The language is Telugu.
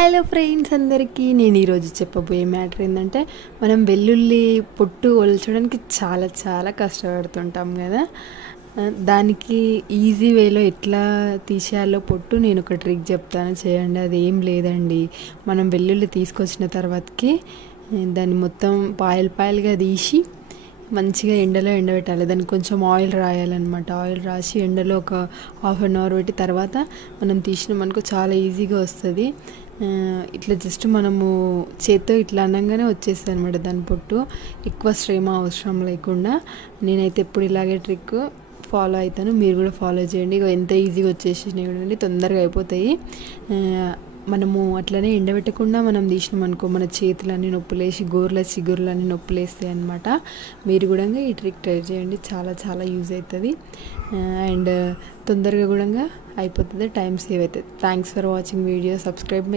హలో ఫ్రెండ్స్ అందరికీ నేను ఈరోజు చెప్పబోయే మ్యాటర్ ఏంటంటే మనం వెల్లుల్లి పొట్టు ఒలచడానికి చాలా చాలా కష్టపడుతుంటాం కదా. దానికి ఈజీ వేలో ఎట్లా తీసేయాలో పొట్టు నేను ఒక ట్రిక్ చెప్తాను, చేయండి. అది ఏం లేదండి, మనం వెల్లుల్లి తీసుకొచ్చిన తర్వాతకి దాన్ని మొత్తం పాయలు పాయలుగా తీసి మంచిగా ఎండలో ఎండబెట్టాలి. దానికి కొంచెం ఆయిల్ రాయాలన్నమాట. ఆయిల్ రాసి ఎండలో ఒక హాఫ్ అన్ అవర్ పెట్టి తర్వాత మనం తీసినామనుకో చాలా ఈజీగా వస్తుంది. ఇట్లా జస్ట్ మనము చేత్తో ఇట్లా అనగానే వచ్చేస్తుంది అనమాట దాని పొట్టు. ఎక్కువ శ్రమ అవసరం లేకుండా నేనైతే ఎప్పుడు ఇలాగే ట్రిక్ ఫాలో అవుతాను. మీరు కూడా ఫాలో చేయండి. ఇక ఎంత ఈజీగా వచ్చేసినాయి కూడా తొందరగా అయిపోతాయి. మనము అట్లనే ఎండబెట్టకుండా మనం తీసినాం అనుకో మన చేతులన్నీ నొప్పులేసి చిగుర్లన్నీ నొప్పులేస్తాయి అనమాట. మీరు కూడా ఈ ట్రిక్ ట్రై చేయండి, చాలా చాలా యూజ్ అవుతుంది. అండ్ తొందరగా కూడా అయిపోతుంది, టైం సేవ్ అవుతుంది. Thanks for watching video. Subscribe